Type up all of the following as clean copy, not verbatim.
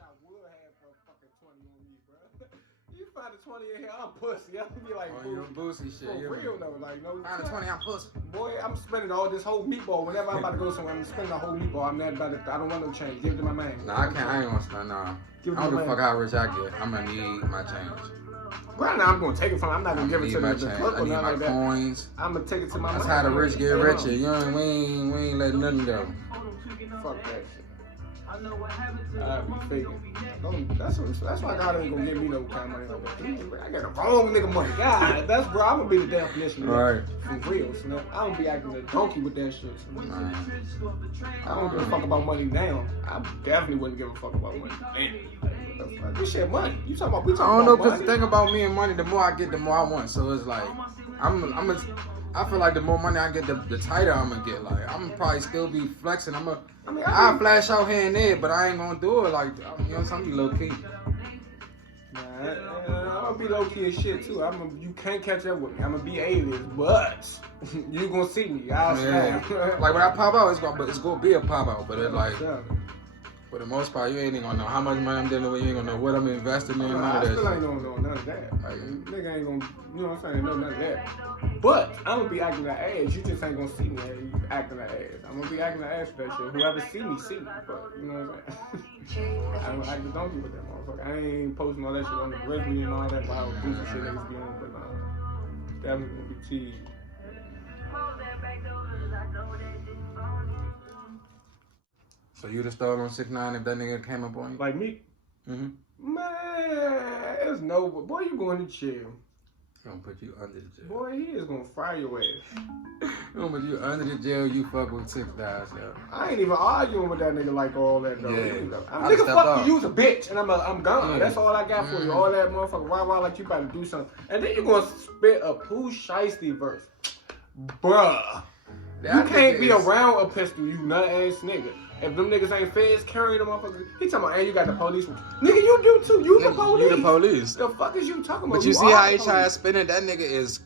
I would have a fucking 20 on me, bro. You find a 20 in here, I'm pussy. I'm be like, oh, you boozy shit. For real though, like no. Find a 20, I'm pussy. Boy, I'm spending all this whole meatball. Whenever I'm about to go somewhere, I'm spending the whole meatball. I'm not about to. I don't want no change. Give it to my man. Nah, I can't. I ain't gonna spend. Nah. Give it I to don't my give a fuck man. how rich I get. I'm gonna need my change. Right now, I'm gonna take it from. I'm not gonna give it to my the change. clerk I or need nothing my like that. coins. I'm gonna take it to my That's man. how the rich get richer. You know, we ain't letting nothing go. Fuck that shit. I be faking. That's why God ain't gonna give me no kind of money like that. I got the wrong nigga money. God, that's bro. I'm gonna be the definition of that. Right. For real. So I don't be acting a donkey with that shit. So Right. I don't give a fuck about money now. I definitely wouldn't give a fuck about money. Man, this shit money. You talking about? We I talking don't know, about cause money? the thing about me and money, the more I get, the more I want. So it's like, I feel like the more money I get, the tighter I'm gonna get. Like I'm probably still be flexing. I'll flash out here and there, but I ain't gonna do it like, you know, something low key. Nah, I'm gonna be low key as shit too. You can't catch up with me. I'm gonna be A-list, but you gonna see me. I'll snap. Like when I pop out, it's gonna be a pop out, but it's like. Yeah. For the most part, you ain't even gonna know how much money I'm dealing with. You ain't gonna know what I'm investing in. None I of that. still ain't gonna know none of that. Like, nigga ain't gonna, you know what I'm saying, know none of that. But I'm gonna be acting like ass. You just ain't gonna see me acting like ass. I'm gonna be acting like ass for that shit. Whoever see me, see me. But you know what I'm saying? I don't act the donkey with that motherfucker. I ain't posting all that shit on the Grizzly and all that wild goofy shit niggas doing. But definitely gonna be teased. So you'd have stole on 6ix9ine if that nigga came up on you? Like me? Mm-hmm. Man, it's no, boy, you going to jail. He gonna put you under the jail. Boy, he is gonna fry your ass. He gonna put you under the jail, you fuck with 6ix9ine, so. I ain't even arguing with that nigga like all that though. Yeah. Nigga, fuck you, you's a bitch, and I'm gone. Yeah. That's all I got for you. All that motherfucker rah like you about to do something, and then you gonna spit a Pooh Shiesty verse, bruh. You can't be around a pistol, you nut ass nigga. If them niggas ain't feds carrying them motherfuckers, he talking about, hey, you got the police. Nigga, you do too. You the police. You the police. The fuck is you talking about? But you see how he try to spin it? That nigga is,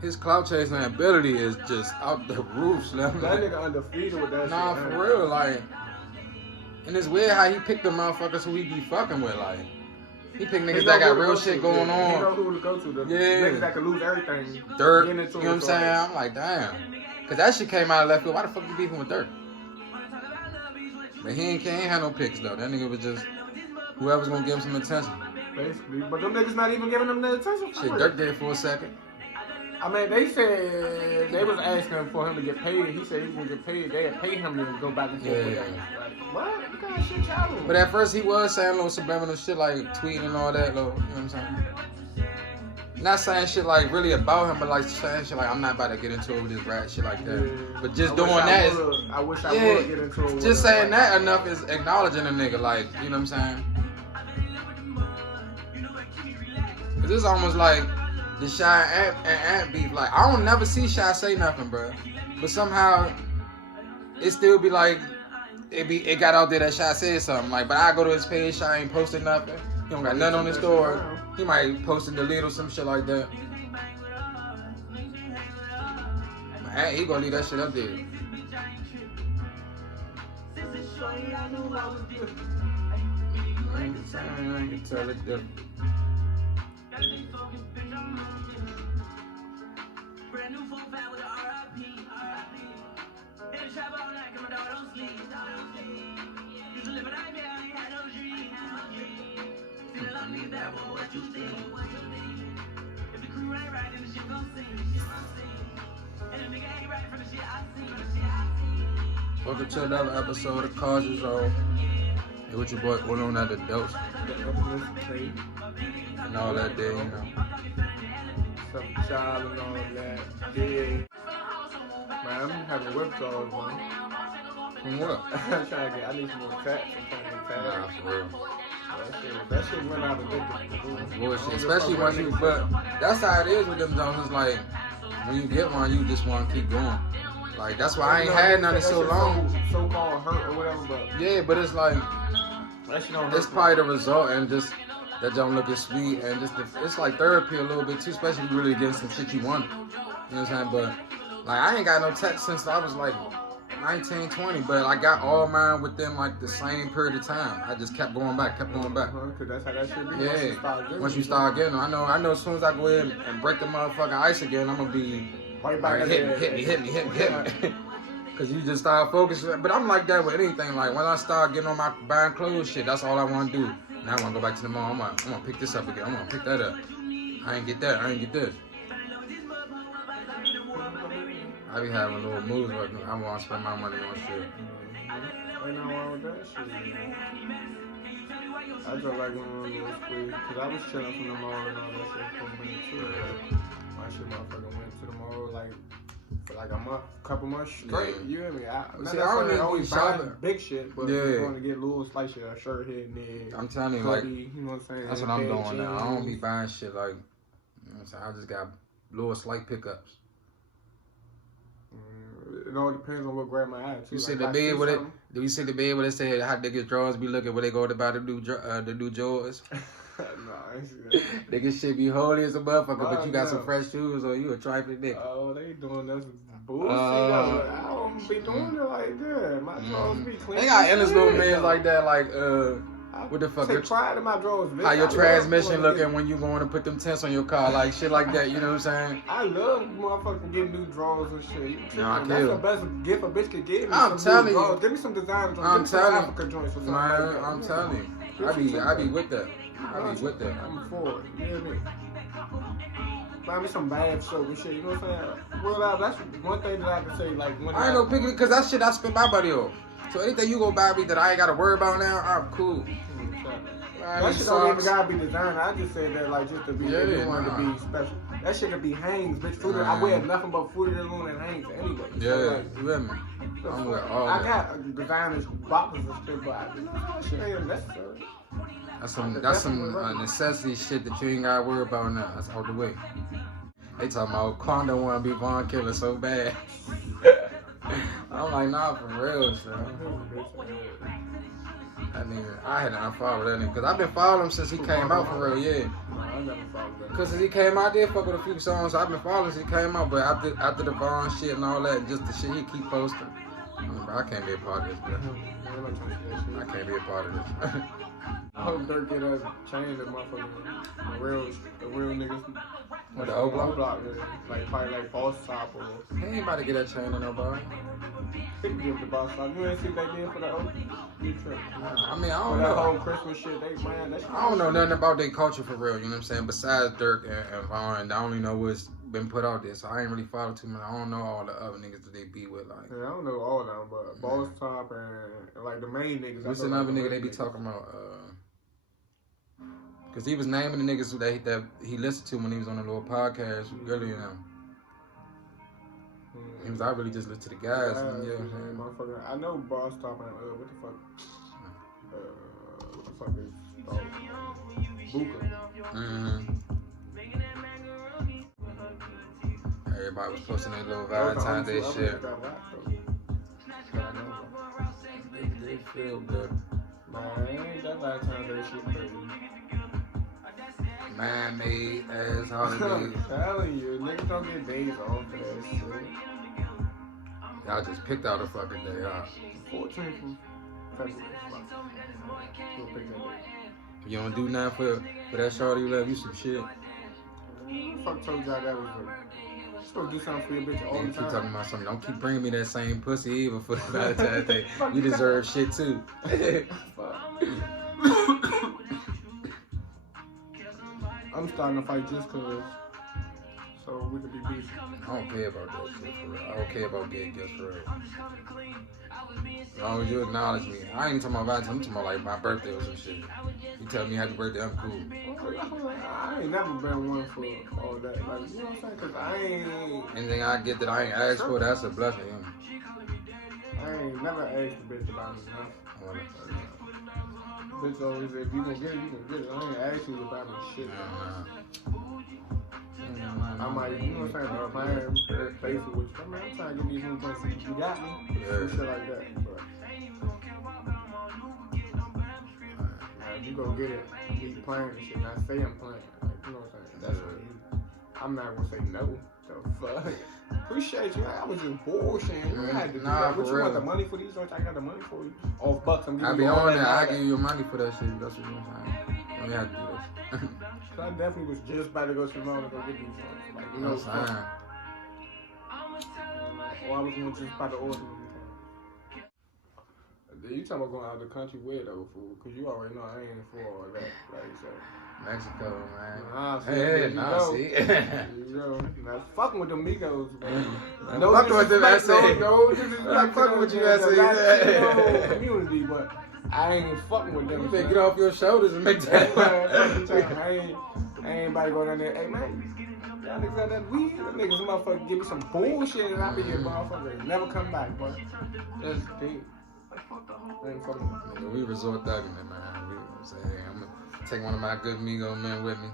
his clout chasing ability is just out the roof, Slim. That nigga undefeated with that shit. Nah, for real, like. And it's weird how he picked the motherfuckers who he be fucking with, like. He picked niggas that got real shit going on. He know who to go to. The niggas that can lose everything. Dirt, you know what I'm saying? I'm like, damn. Cause that shit came out of left field. Why the fuck you beefing with Dirt? But he ain't have no picks though. That nigga was just whoever's gonna give him some attention. Basically, but them niggas not even giving him the attention. Shit, Dirt did for a second. I mean, they said they was asking for him to get paid. He said he was gonna get paid. They had paid him to go back and forth with them. Like, what? What kind of shit y'all doing? But at first he was saying little subliminal shit like tweeting and all that, little, you know what I'm saying? Not saying shit like really about him, but like saying shit like I'm not about to get into it with this rat shit like that. Yeah. But just doing that is, I wish I would get into it with just saying that enough is acknowledging a nigga, like, you know what I'm saying? Cause this is almost like the Shy and Ant beef. Like I don't never see Shy say nothing, bro. But somehow it still be like it got out there that Shy said something. Like, but I go to his page, Shy ain't posted nothing. He don't got nothing on his story. He might post a delete or some shit like that. Man, he gonna leave that shit up there. I can tell it different. Welcome to another episode of Cautious Zone. Hey, what your boy going on at the dose? And all that day, you know. Some child and all that. Yeah. Man, I'm having withdrawals, man. From what? I'm trying to get, I need some more tats. I'm trying to Nah, get for real. That shit went out of business. Bullshit. Especially when you, but that's how it is with them zones. It's like, when you get one, you just want to keep going. Like, that's why I ain't had none in so long. So-called hurt or whatever, but. Yeah, but it's like, it's probably the result and just that don't look as sweet and just it's like therapy a little bit too, especially if you really getting some shit you want. You know what I'm saying? But like I ain't got no text since I was like 19, 20, but I got all mine within like the same period of time. I just kept going back. Cause that's how that should be. Yeah. Once you start getting them, I know. As soon as I go ahead and break the motherfucking ice again, I'm gonna be right back. Hit me. Cause you just start focusing. But I'm like that with anything. Like when I start getting on my buying clothes shit, that's all I want to do. Now I want to go back to the mall. I'm gonna pick this up again. I'm gonna pick that up. I ain't get that. I ain't get this. I be having little moves like I want to spend my money on shit. Ain't nothing wrong with that shit. I just like going on a little spree. Cause I was chilling from the mall and all that shit for a minute too. My shit motherfucker went to the mall like for like a couple months straight. Yeah. You hear me? I don't always buy big shit, but you're going to get little slice of a shirt here and there. I'm telling you, like, you know what I'm saying? That's what I'm doing now. I don't be buying shit like, you know what I'm saying? I just got little slight pickups. It all depends on what grab my eye too. You see the bed with it? Do you see the bed where they say how niggas drawers be looking when they go to buy the new Jordans? No, I ain't see that. Niggas shit be holy as a motherfucker, but you got some fresh shoes or you a trifling nigga. Oh, they doing this bullshit. I don't be doing it like that. My drawers be clean. They got endless little men like that, like what the fuck? Take pride in my drawers, bitch. How your transmission looking when you going to put them tents on your car, like shit like that. You know what I'm saying? I love motherfucking getting new drawers and shit. That's the best gift a bitch could get me. I'm telling you. Give me some designer joints. I'm telling you. Africa joints or something. Man, like I'm telling you. I be with that. I be with that. I'm for it. You hear me? Buy me some bad soap and shit. You know what I'm saying? Well, that's one thing that I can say. Like when I ain't no picky because that shit I spend my money on. So anything you go buy me that I ain't gotta worry about now, I'm cool. That shit don't even gotta be designer. I just said that like just to be, you want to be special. That shit could be hangs, bitch. Fruity, I wear nothing but Fruity the Loom and hangs anyway. Yeah, so, like, you with me? I'm with all I that. got designers boxes and shit, but that shit ain't necessary. That's some necessity shit that you ain't gotta worry about now. That's out the way. They talking about Quando wanna be Von Killer so bad. I'm like, nah, for real, son. I had to unfollow that nigga, cause I've been following him since he came out for real, yeah. Cause since he came out, I did fuck with a few songs. I've been following since he came out, but after the Von shit and all that, just the shit he keep posting. I can't be a part of this, bro. I can't be a part of this. I hope Dirk get a change that motherfucker. The real niggas. What, the O Block? Like probably like Boss Top or. He ain't about to get that chain in nobody. He can give the Boss Top. You ain't see what they did for the O? I mean, I don't know. That whole Christmas shit, I don't know nothing about their culture for real, you know what I'm saying? Besides Dirk and Von, I only know what's been put out there, so I ain't really follow too much. I don't know all the other niggas that they be with, like. Yeah, I don't know all of them, but Boss Top and like the main niggas. What's another nigga they be talking about? Cause he was naming the niggas that he listened to when he was on the little podcast earlier now. He was, I really just listen to the guys. Motherfucker, I know Boss Top and what the fuck? What the fuck is Buka? Everybody was posting their little Valentine's Day shit. They feel good. Man, that Valentine's Day shit crazy. Man-made ass holidays. I'm telling you, niggas don't get days off for that shit. Y'all just picked out a fucking day off. 14th February. You don't do nothing for that shorty you love, you some shit. Fuck told y'all that was a... Supposed to do something for your bitch all the time. Keep talking about something. Don't keep bringing me that same pussy even for the Valentine's Day. You deserve shit too. I'm starting to fight just cause, so we could be beefing. I don't care about that shit for real. I don't care about getting gifts for real. As long as you acknowledge me. I ain't even talking about Valentine's, I'm talking about like my birthday or some shit. You tell me happy birthday, I'm cool. I ain't never been one for all that. Like, you know what I'm saying? Cause I ain't... Anything I get that I ain't asked for, that's a blessing. Yeah. I ain't never asked a bitch about me nothing. Bitch always said, if you gonna get it, you gonna get it. I ain't asked you about me shit. I might, you know what I'm saying, if I ain't faithful with you, I'm trying to get these new things. You got me? Yeah. Shit like that. But if you go get it, keep playing and shit, not say I'm playing. Like, you know what I'm saying? That's what I'm not gonna say no. The fuck? appreciate you. I was just bullshitting. You had to do Nah, that. What for you real. want the money for these joints? I got the money for you. Off bucks, I'm I giving be you all on that. that. I money. give you money for that shit. That's what you're saying. You don't have to do this. So I definitely was just about to go to the mall and go get these joints. Like, you know, I'm saying. or I was gonna just about to order them. You talking about going out of the country with though, fool? Cause you already know I ain't for all that. Like you said. Mexico, man. Nah, see, Hey, there you nah, go. see. There you go. Now fucking with them Migos, man. No, fucking with them disrespect, SA. no disrespect. Fucking with you, SA. Latino community, but I ain't even fucking with them. You better get off your shoulders and make that. I ain't about to go down there. Hey man, y'all niggas got that weed? Them niggas motherfucker give me some bullshit and I be here, motherfucker. Never come back, but that's the thing. I ain't fucking with them. We resort thugging it, man. I'm saying, I'm gonna take one of my good Migo men with me.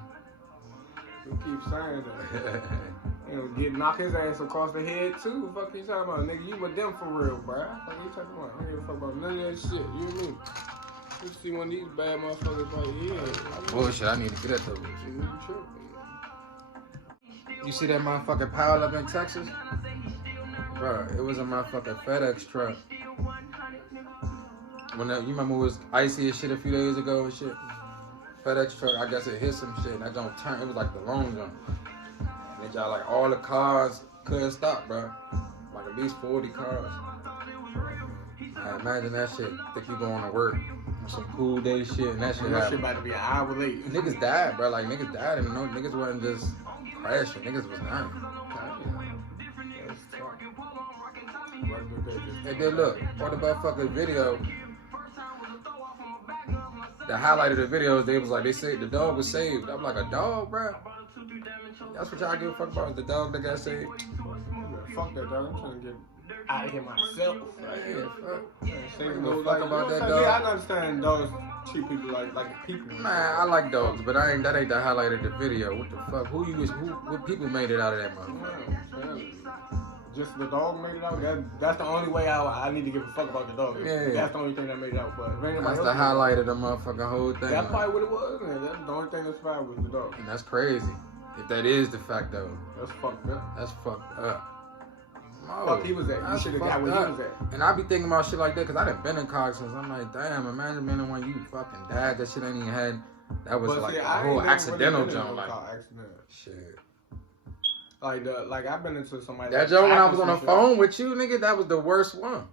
You keep saying that. You know, get knock his ass across the head too. Fuck you talking about, nigga? You with them for real, bruh. Fuck you talking about? I don't give a fuck about none of that shit. You and me. You see one of these bad motherfuckers right here. Bullshit, I need to get that though. You tripping. You see that motherfucking pile up in Texas? Bro, it was a motherfucking FedEx truck. When you remember it was icy as shit a few days ago and shit? FedEx truck, I guess it hit some shit and that don't turn. It was like the long jump. And y'all like all the cars couldn't stop, bro. Like at least 40 cars. Imagine that shit. Think you going to work on some cool day shit and that shit That shit happened. about to be an hour late. Niggas died, bro. Like niggas died and no niggas wasn't just crashing. Niggas was dying. And then look, on the motherfucking video, the highlight of the video is they was like, they said the dog was saved. I'm like, a dog, bro? That's what y'all give a fuck about, is the dog that got saved? Fuck that dog. I'm trying to get out of here myself. Yeah, fuck. Say Ain't no no fuck about that dog. Yeah, I understand dogs treat people like people. Man, I like dogs, but that ain't the highlight of the video. What the fuck? What people made it out of that motherfucker? Just the dog made it out. That's the only way I need to give a fuck about the dog. Yeah. That's the only thing that made it out. But if anybody That's else the made it highlight of the motherfucking whole thing. That's probably what it was, man. That's the only thing that's fine with the dog. And that's crazy. If that is the fact, though. That's fucked up. That's fucked up. No, Fuck he was at. You that's should have got fucked where he up. was at. And I be thinking about shit like that because I done been in cars since I'm like, damn, imagine being the one you fucking died. That shit ain't even had. That was But like see, a I ain't whole never accidental really been in jump. no Like, car accident. shit. Like I've been into somebody. That joke when I was on the phone with you, nigga, that was the worst one.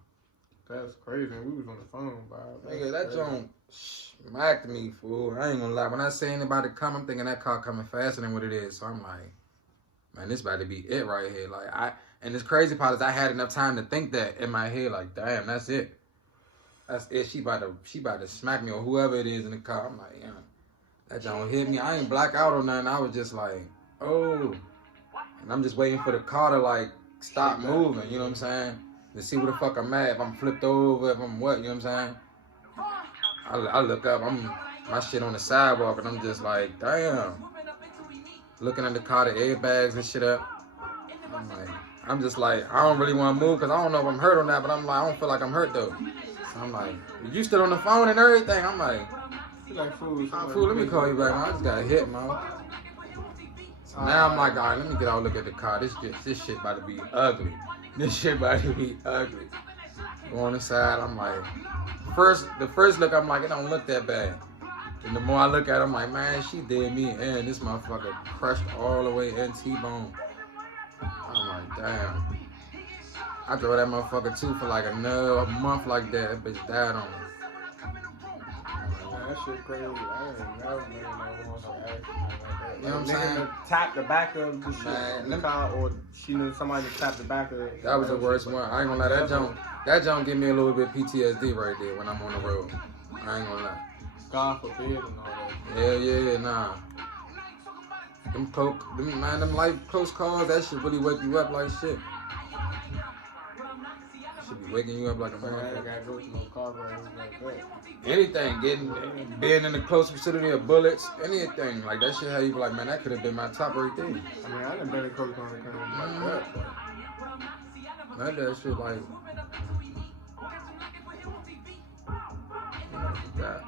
That's crazy. We was on the phone, bro. Nigga, that joke smacked me, fool. I ain't gonna lie. When I say anybody come, I'm thinking that car coming faster than what it is. So I'm like, man, this about to be it right here. And this crazy part is I had enough time to think that in my head, like, damn, that's it. That's it. She about to smack me or whoever it is in the car. I'm like, yeah, that joke hit me. I ain't black out or nothing. I was just like, oh. And I'm just waiting for the car to like stop moving, you know what I'm saying? To see where the fuck I'm at, if I'm flipped over, if I'm what, you know what I'm saying? I look up, my shit on the sidewalk and I'm just like, damn. Looking at the car, the airbags and shit up. I'm just like, I don't really want to move because I don't know if I'm hurt or not, but I'm like, I don't feel like I'm hurt though. So I'm like, you still on the phone and everything? I'm like, fool, let me call you back, man. I just got hit, man. So now I'm like, all right, let me get out and look at the car. This shit about to be ugly. This shit about to be ugly. Go on the side, I'm like, the first look, I'm like, it don't look that bad. And the more I look at it, I'm like, man, she did me in. This motherfucker crushed all the way in T-bone. I'm like, damn. I drove that motherfucker too for like another month like that. That bitch died on me. That shit crazy. I ain't never been in no accident like that. You know what I'm saying? Tap the back of the shit in the car, or she knew somebody to tap the back of it. That was the worst one. I ain't gonna lie. That jump give me a little bit PTSD right there when I'm on the road. I ain't gonna lie. God forbid and all that. Yeah, nah. Them life close calls, that shit really wake you up like shit. Should be waking you up like a motherfucker. Gotta go to no car like that. Anything, being in the close vicinity of bullets, anything like that shit. How you be like, man, that could have been my top right there. I mean, I done been in close on the car like that. That shit like that.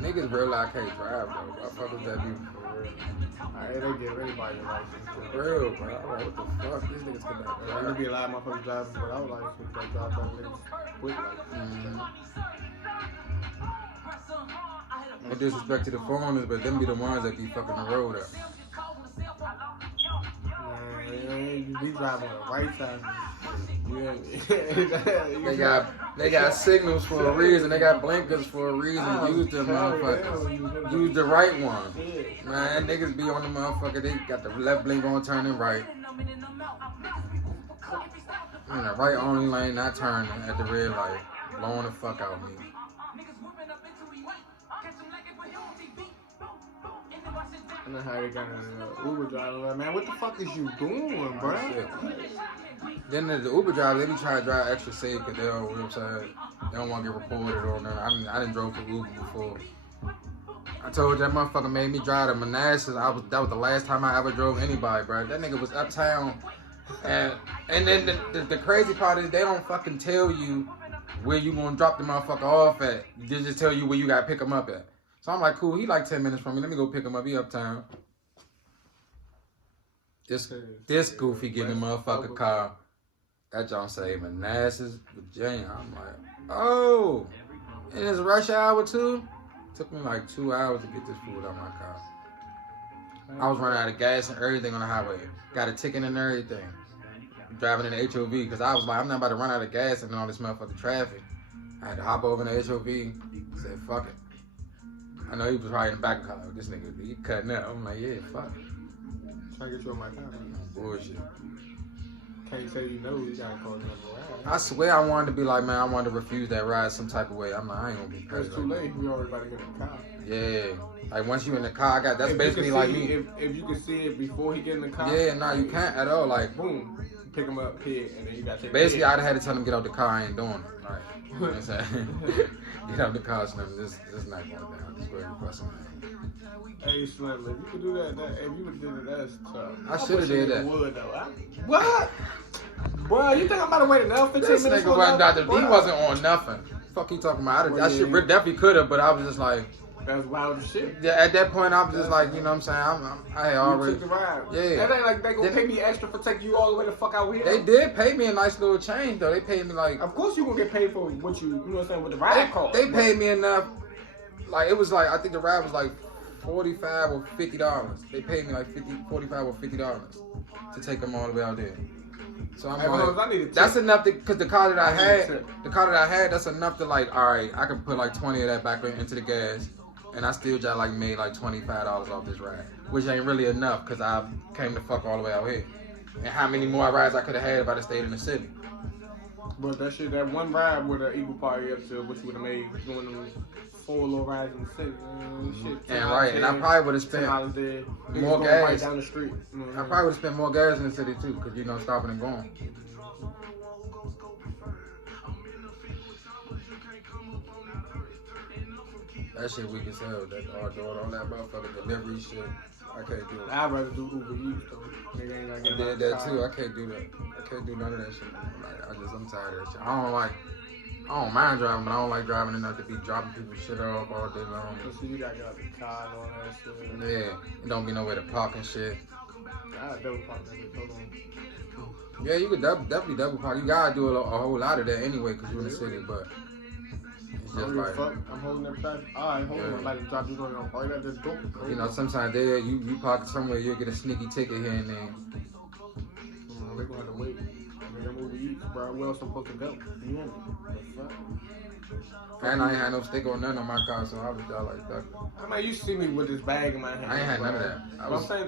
But niggas real I can't drive though. I fuck with that people for real. Alright, they give anybody a license. For real, bro. I'm like, what the fuck? These niggas come back. There'll be a lot of motherfuckers driving without license, that drive by niggas with license. No disrespect to the foreigners, but them be the ones that be fucking the road up. Man, we drive on the right side. They got signals for a reason. They got blinkers for a reason. Use them motherfuckers. Use the right one. Man, niggas be on the motherfucker. They got the left blink on, turning right. In the right only lane, not turning at the red light. Blowing the fuck out of me. I know how they got an Uber driver. Man, what the fuck is you doing, bro? Then the Uber driver, they be trying to drive extra safe because they don't, you know what I'm saying? They don't want to get reported or nothing. I didn't drove for Uber before. I told you that motherfucker made me drive to Manassas. That was the last time I ever drove anybody, bro. That nigga was uptown. And then the crazy part is they don't fucking tell you where you gonna drop the motherfucker off at. They just tell you where you gotta pick him up at. So I'm like, cool, he like 10 minutes from me. Let me go pick him up. He uptown. This goofy getting a motherfucker car. That John say Manassas, Virginia. I'm like, oh. And it's rush hour too? Took me like 2 hours to get this food out of my car. I was running out of gas and everything on the highway. Got a ticket and everything. Driving in the HOV because I was like, I'm not about to run out of gas and all this motherfucking traffic. I had to hop over in the HOV. Said, fuck it. I know he was probably in the back of the car. This nigga, he cutting up. I'm like, yeah, fuck it. Trying to get you on my car. Bullshit. Can't say you know you gotta call them ride. I swear I wanted to be like, man, I wanted to refuse that ride some type of way. I'm like, I ain't gonna be crazy. It's too late. We already about to get in the car. Yeah. Like once you in the car, that's if basically like me. If you can see it before he get in the car. Yeah, no, you can't at all. Like, boom, pick him up here, and then you gotta take. Basically, I'd have had to tell him get out the car. I ain't doing it. Like, you know what I'm saying? Get out the car, Slim. This not going down. This way we're fussing. Hey Slim, if you could do that, if you would did it, that's tough. I should have did that. Would though. What? Bro, you think I'm about to wait another 15 This minutes? nigga wasn't Dr. D wasn't on nothing. Fuck you talking about? I shit definitely could have, but I was just like. That's wild as shit. Yeah, at that point, I was just like, you know what I'm saying? I already. You took the ride. Yeah. That ain't like they gonna pay me extra for taking you all the way the fuck out here. They did pay me a nice little change, though. They paid me like. Of course you gonna get paid for what you know what I'm saying, with the ride cost. They paid me enough. Like, it was like, I think the ride was like $45 or $50. They paid me like $45 or $50 to take them all the way out there. So I'm like, that's enough to, cause the car that I had, that's enough to like, all right, I can put like 20 of that back into the gas, and I still just like made like $25 off this ride, which ain't really enough, cause I came the fuck all the way out here. And how many more rides I could have had if I'd have stayed in the city? But that shit, that one ride would have equal party up to what you would have made doing them 4 little rides in the city. Shit, and right, and I probably would have spent more gas. Right down the street. I probably would have spent more gas in the city too, cause you know stopping and going. That shit weak as hell. That doing all that motherfucking delivery shit. I can't do it. I'd rather do Uber Eats though. I did that too. I can't do that. I can't do none of that shit. Like, I'm tired of that shit. I don't mind driving, but I don't like driving enough to be dropping people's shit off all day long. So you gotta get out the car and all that shit. Yeah, it don't be nowhere to park and shit. I'd double park that shit. Hold on. Yeah, you could definitely double park. You gotta do a whole lot of that anyway, cause you're in the city. But it's just like I'm holding that back. Alright, hold on. I'm about to drop you on right at this door. You know, sometimes you park somewhere, you'll get a sneaky ticket here and there. They're gonna have to wait. They're gonna eat, bro. Where else I'm supposed to go? You know what? And I ain't had no sticker or nothing on my car, so I was just like that. I mean, you see me with this bag in my hand. I ain't had none of that.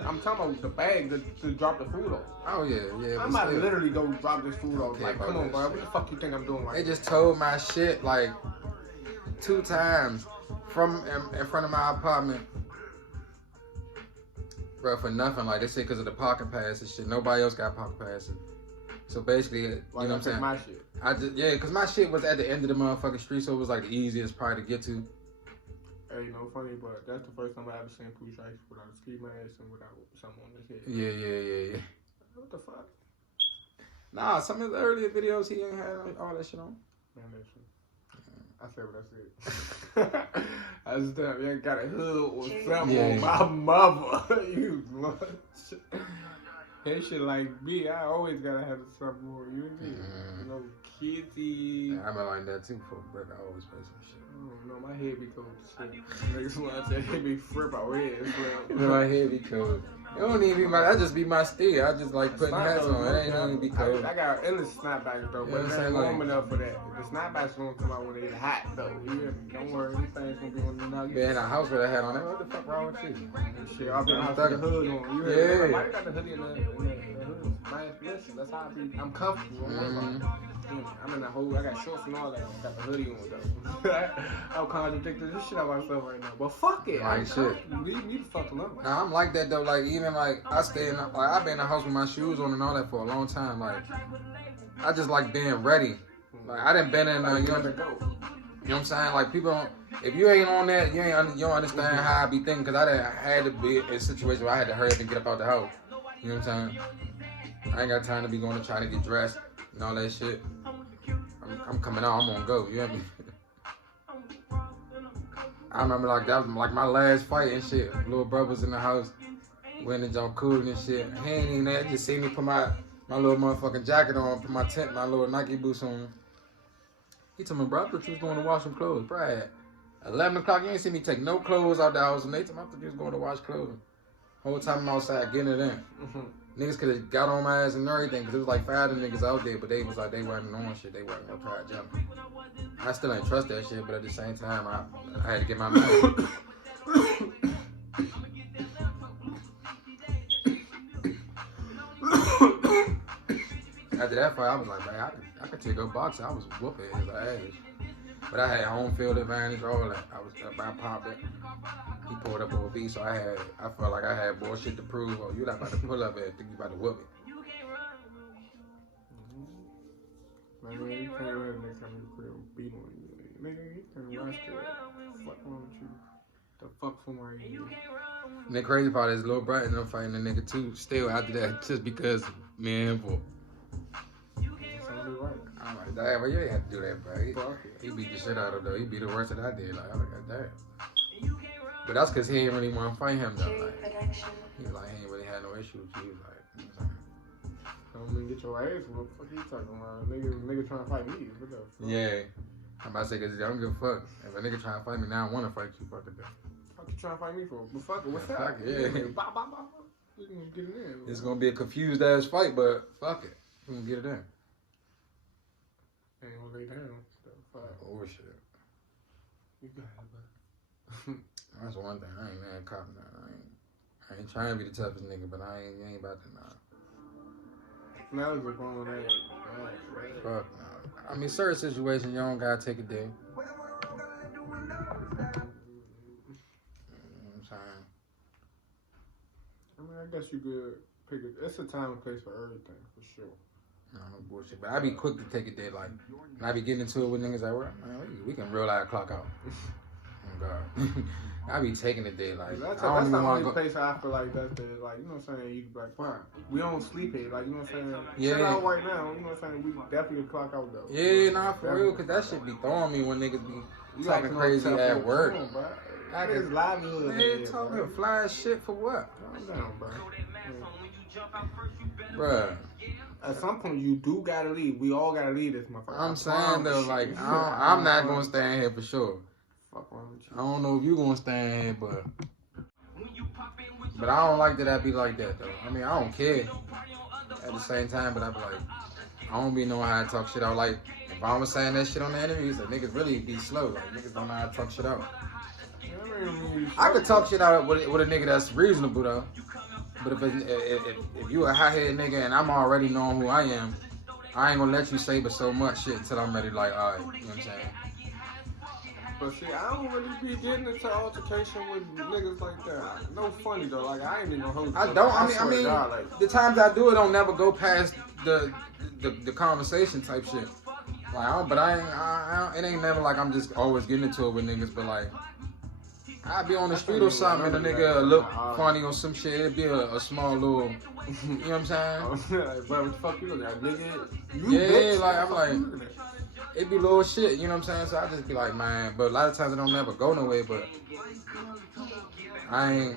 I'm talking about the bag to drop the food off. Oh yeah. I'm about to literally go drop this food off. Like, come on, bro. What the fuck you think I'm doing right now? They just towed my shit like 2 times from in front of my apartment. Bro, for nothing. Like, they say because of the parking pass and shit. Nobody else got parking passes. So basically, you know what I'm saying? My shit. Because my shit was at the end of the motherfucking street, so it was like the easiest part to get to. Hey, you know, funny, but that's the first time I ever seen Pooh Shiesty without a ski mask and without something on his head. Yeah. What the fuck? Nah, some of the earlier videos he ain't had all that shit on. Man, that's true. I said what I said. I just thought you ain't got a hood or something Yeah. on my mother. You lunch. That shit like me, I always gotta have something more. You know, no kidsy. Yeah, I've been like that too for break. I always play some shit. I don't know, my head be cold as shit. Niggas want to say head be fripp out here. My head be cold. It don't even be my. That just be my style. I just like putting hats on. It ain't even be cold. I got endless snapbacks though, but it ain't warm enough for that. The snapbacks gonna come out when they hot though. You don't worry, these things gonna be on the nuggets. Been in a house with a hat on. What the fuck wrong with you? Shit, I'll be out with the hood on. You heard? Why you got the hoodie in the hood? Man, listen, that's how I be. I'm comfortable. I'm in the whole. I got shorts and all that. I got the hoodie on though. I'm contradicting this shit out myself right now. But fuck it. Like shit. Leave me the fuck alone. Nah, I'm like that though. Like even like I stay in. Like I've been in the house with my shoes on and all that for a long time. Like I just like being ready. Like I done been in. You know what I'm saying? Like people don't. If you ain't on that, you don't understand how I be thinking. Cause I had to be in a situation where I had to hurry up and get up out the house. You know what I'm saying? I ain't got time to be going to try to get dressed and all that shit. I'm coming out. I'm gonna go. You know what I mean? I remember like that was like my last fight and shit. Little brother was in the house, went and John cool and shit. He ain't even there. Just seen me put my little motherfucking jacket on, put my tent, my little Nike boots on. He told me, bro, I thought you was going to wash some clothes. Bro, at 11 o'clock, you ain't see me take no clothes out the house. And they told me, I thought you was going to wash clothes. Whole time I'm outside getting it in. Niggas could have got on my ass and everything, because it was like 5 of them niggas out there, but they was like, they wasn't on shit. They wasn't going to try to jump me. I still ain't trust that shit, but at the same time, I had to get my money. After that fight, I was like, man, I could take a boxer. I was whooping his ass. But I had home field advantage, all that. I popped it. He pulled up over me, so I felt like I had bullshit to prove. Oh, you not about to pull up and think you about to whoop it. Man, you can't let next time you crib beat on you. Nigga, you can't rush to it. Fuck wrong with you? The fuck from where you? And the crazy part is Lil Brat ended up fighting the nigga too, still after that, just because me and him for. I'm like, damn, well, you ain't have to do that, bro. He beat the shit out of him, though. He beat the worst that I did. Like, I was like, damn. But that's because he didn't really want to fight him, though. Like, he was like, he ain't really had no issue with you. He was like, you know what I'm saying? Don't even get your ass. What the fuck you talking about? Nigga trying to fight me. What the fuck? Yeah. I'm about to say, because I don't give a fuck. If a nigga trying to fight me now, I want to fight you. Fuck it, though. Fuck you trying to fight me for? But fuck it, what's that? Fuck it, yeah. Bop, bop, bop. We can get it in. It's going to be a confused ass fight, but fuck it. We can get it in. Ain't gonna lay down. Oh shit. You got it, bro. That's one thing. I ain't mad cop now. I ain't trying to be the toughest nigga, but I ain't about to nah. Now it's a grown ass. Fuck no. I mean, certain situations you don't gotta take a day. You know what I'm saying? I mean, I guess you could pick it. It's a time and place for everything, for sure. No bullshit, but I be quick to take a day. Like, when I be getting into it with niggas like, well, man, we can real life clock out. Oh God, I be taking a day. Like, that's I don't even the want only to go. place I feel like that's the, like, you know what I'm saying? You be like, fine, we don't sleep here. Like, you know what I'm saying? Yeah. Chill out right now. You know what I'm saying? We definitely clock out though. Yeah, nah, for real, cause that shit be throwing me when niggas be talking crazy at work. I can livelihood. Man, talking fly shit for what? Calm down, bro. Bruh. At some point, you do gotta leave. We all gotta leave this motherfucker. I'm saying though, like, I'm not gonna stand here for sure. Fuck wrong with you? I don't know if you gonna stand here, but I don't like that I be like that though. I mean, I don't care at the same time, but I be like, I don't be knowing how to talk shit out. Like, if I was saying that shit on the interviews, like, niggas really be slow. Like, niggas don't know how to talk shit out. I could talk shit out with a nigga that's reasonable though. But if you a hot-headed nigga and I'm already knowing who I am, I ain't gonna let you say but so much shit until I'm ready to, like, alright, you know what I'm saying? But see, I don't really be getting into altercation with niggas like that. No funny though, like I ain't even gonna hold you. I mean, like, the times I do it don't never go past the conversation type shit. Like, it ain't never like I'm just always getting into it with niggas, but like, I'd be on the street or something and a nigga look funny or some shit. It'd be a small little, you know what I'm saying? Like, bro, what the fuck you look at, nigga? Yeah, like, I'm like, it be little shit, you know what I'm saying? So I just be like, man, but a lot of times it don't never go nowhere, but I ain't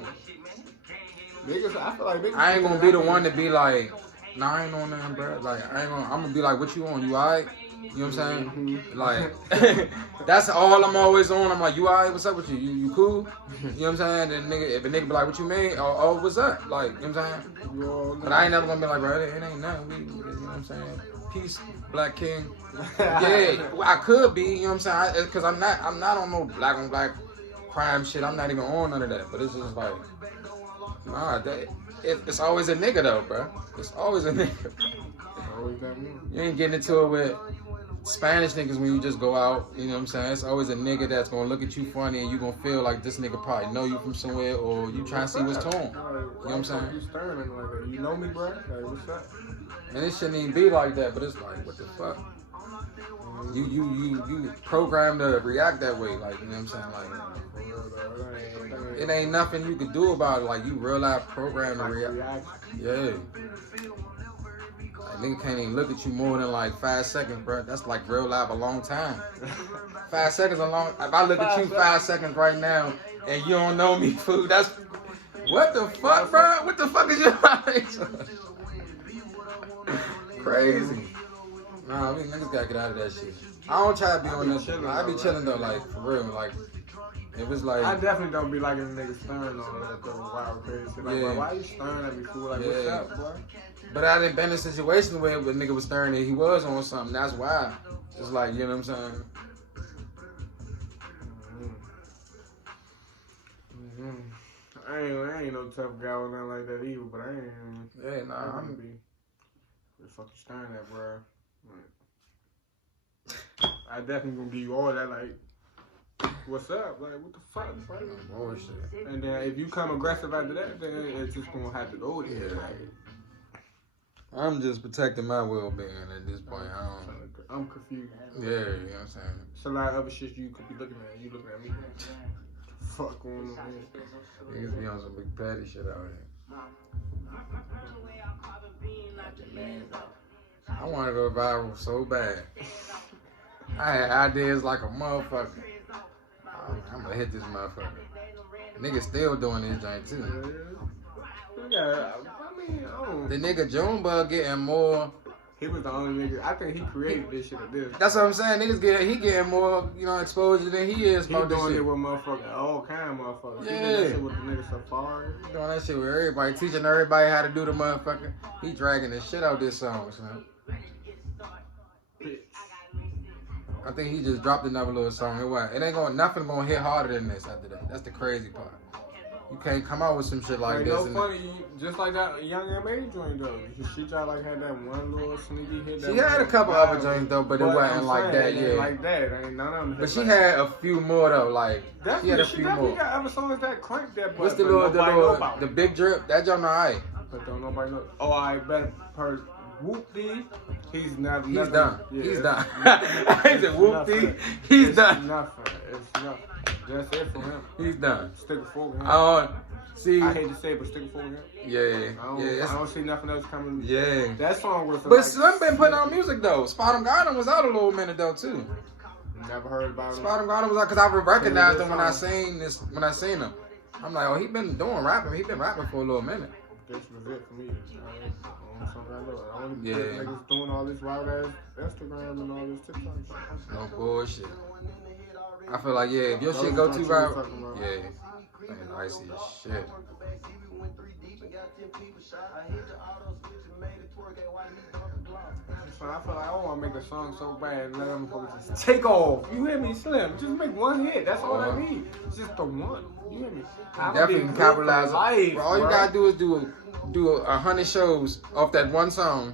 Niggas, I feel like niggas I ain't gonna be the one to be like, nah, I ain't on nothing, bro. Like, I'm gonna be like, what you on? You alright? You know what I'm saying? Mhm. Like, that's all I'm always on. I'm like, you alright? What's up with you? You cool? You know what I'm saying? Then nigga, if a nigga be like, what you mean? Oh, what's up? Like, you know what I'm saying? Yo, But I ain't never gonna be like, bro, it ain't nothing. You know what I'm saying? Peace, Black King. Yeah, well, I could be. You know what I'm saying? Because I'm not on no black on black crime shit. I'm not even on none of that. But it's just like, nah, it's always a nigga though, bro. It's always a nigga. always that one. You ain't getting into it with Spanish niggas when you just go out. You know what I'm saying? It's always a nigga that's gonna look at you funny and you gonna feel like this nigga probably know you from somewhere or you trying to see what's to him. You know what I'm saying? You staring like that. You know me, bro? Like, what's up? And it shouldn't even be like that, but it's like, what the fuck? You programmed to react that way, like, you know what I'm saying? Like, it ain't nothing you can do about it. Like, you real life programmed to react. Yeah. Like, nigga can't even look at you more than like 5 seconds, bro. That's like real life a long time. 5 seconds a long. If I look at you 5 seconds right now and you don't know me, fool, that's what the fuck, bro? What the fuck is your eyes? Crazy. Nah, I mean, niggas gotta get out of that shit. I don't try to be on that shit. I be chilling though, like for real. Like if it's like, I definitely don't be liking the niggas staring on that though. Wild crazy shit. Like, bro, why you staring at me, fool? Like, what's up, boy? But I done been in a situation where the nigga was staring and he was on something. That's why. It's like, you know what I'm saying? I ain't no tough guy or nothing like that either, but I ain't. Yeah, nah, I'm gonna be. What the fuck you staring at, bro? I definitely gonna give you all that, like, what's up? Like, what the fuck, bro? Bullshit. And then if you come aggressive after that, then it's just gonna have to go there. Yeah. I'm just protecting my well-being at this point. I'm confused. Yeah, you know what I'm saying? It's a lot of other shit you could be looking at. You looking at me. Fuck going on here. Niggas be on some big patty shit out here. I want to go viral so bad. I had ideas like a motherfucker. I'm gonna hit this motherfucker. Niggas still doing this joint too. Yeah, I mean, I don't. The nigga Junebug getting more. He was the only nigga. I think he created this shit. That's what I'm saying. Niggas getting more, you know, exposure than he is. He doing it with motherfuckers, all kind of motherfuckers. Yeah. He doing that shit with the nigga Safari. He doing that shit with everybody, teaching everybody how to do the motherfucker. He dragging the shit out this song, son. I think he just dropped another little song. It ain't nothing gonna hit harder than this after that. That's the crazy part. You can't come out with some shit like this. No funny, just like that Young M.A. joint though. She tried like had that one little sneaky hit. She had a couple other joints though, but it wasn't like that. Yeah, like that. Ain't none of them. But she had a few more though. Like she had a few more. Got other songs that crank that. What's the the big drip? That joint alright. But don't nobody know. Oh, I bet her. Whoop-dee, he's not. He's done. Yeah, he's done. I said whoop-dee, he's done. Nothing. It's nothing. That's it for him. He's done. Stick a fork in him. See. I hate to say it, but stick a fork in him. Yeah. I don't see nothing else coming. Yeah. That song was. But Slim been putting out music though. Spot'em Garden was out a little minute though too. Never heard about him. Spot'em Garden was out because I recognized him when I seen him. I'm like, oh, he been doing rapping. He been rapping for a little minute. This was it for me. I want to be niggas doing all this wild ass Instagram and all this TikTok shit. No bullshit. I feel like, if your shit go too viral, man, icy as shit. So I feel like I want to make a song so bad and let them just take off. You hear me, Slim? Just make one hit. That's all I need. Just the one. You hear me? Definitely capitalize. Life, all you gotta do is do 100 shows off that one song.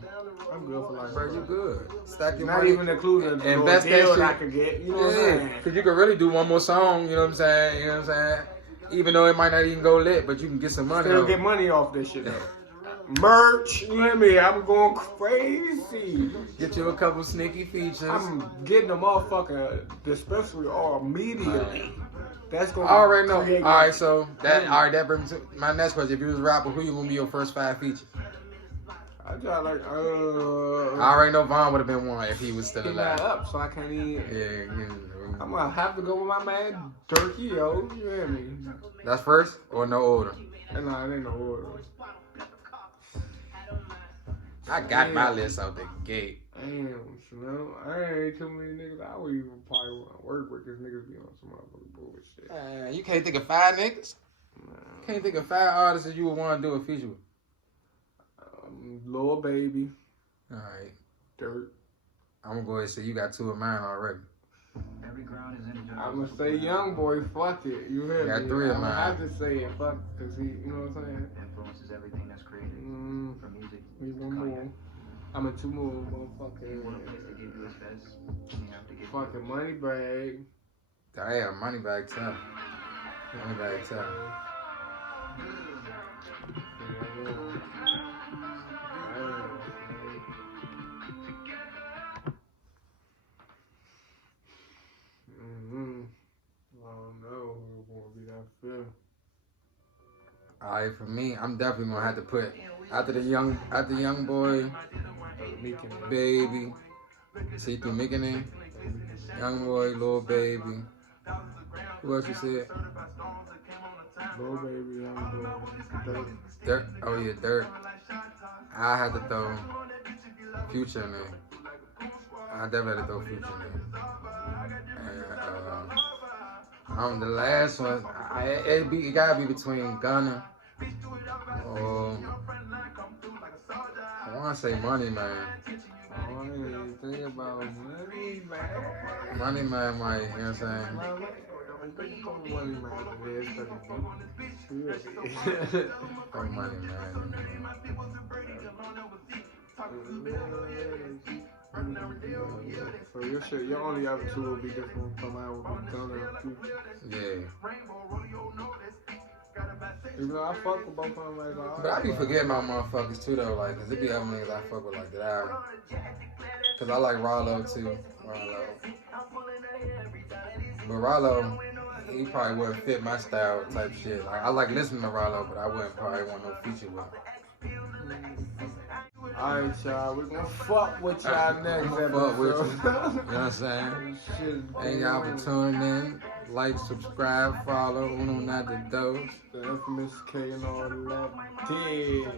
I'm good for life. Bro, you good. Stack your Not money. even including the invest that deal shit. I could get. You know what I'm saying? Because you could really do one more song. You know what I'm saying? You know what I'm saying? Even though it might not even go lit, but you can get some money. Still get money off this shit though. Merch, you hear me? I'm going crazy. Get you a couple sneaky features. I'm getting a motherfucking dispensary all immediately. That's gonna. I already know. All right, so that brings me to my next question. If you was a rapper, who you gonna be your first 5 features? I try like, I already know Vaughn would have been one if he was still He not alive. up, so I can't even. Yeah, I'm gonna have to go with my man Turkey, yo. You hear me? that's first or no order? Nah, it ain't no order. I got my list out the gate. Damn, Chanel. I ain't too many niggas I would even probably want to work with because niggas be on some motherfucking bullshit. You can't think of 5 niggas? Nah. Can't think of 5 artists that you would want to do a feature with? Lil Baby. Alright. Dirt. I'm gonna go ahead and say you got 2 of mine already. I'm gonna say Young Boy, fuck it. You hear Got me? 3 of I'm mine. gonna have to say it, fuck, because he, you know what I'm saying? Influences everything that's created. From music. Need one more. I'm in 2 more, motherfucking. Fucking Money Bag. Damn, Moneybag tough. Moneybag tough. Alright, for me, I'm definitely gonna have to put after the young boy, Baby, see through making it, Young Boy, Lil Baby. Who else you said? Lil Baby, Young Boy, Dirt. Oh yeah, Dirt. I had to throw Future in there. I definitely had to throw Future in there. And the last one, it gotta be between Gunna or I wanna say Money Man. I didn't even think about Money Man. Money Man might, you know what I'm saying? Money Man. Oh, Money Man. So your shit, your only other 2 will be different from mine. Would be Gunna and Future. Yeah. You know, I fuck with both of them. Like, But I be forgetting my motherfuckers too though, like, cause it be other niggas I fuck with like that. Cause I like Rollo too. Rollo. But Rollo, he probably wouldn't fit my style type shit. Like, I like listening to Rollo, but I wouldn't probably want no feature with him. Alright, y'all. We're gonna fuck with y'all next episode. Fuck with you. You know what I'm saying? Thank y'all for tuning in. Like, subscribe, follow, Uno Not the Dose. The infamous K and all that. Yeah.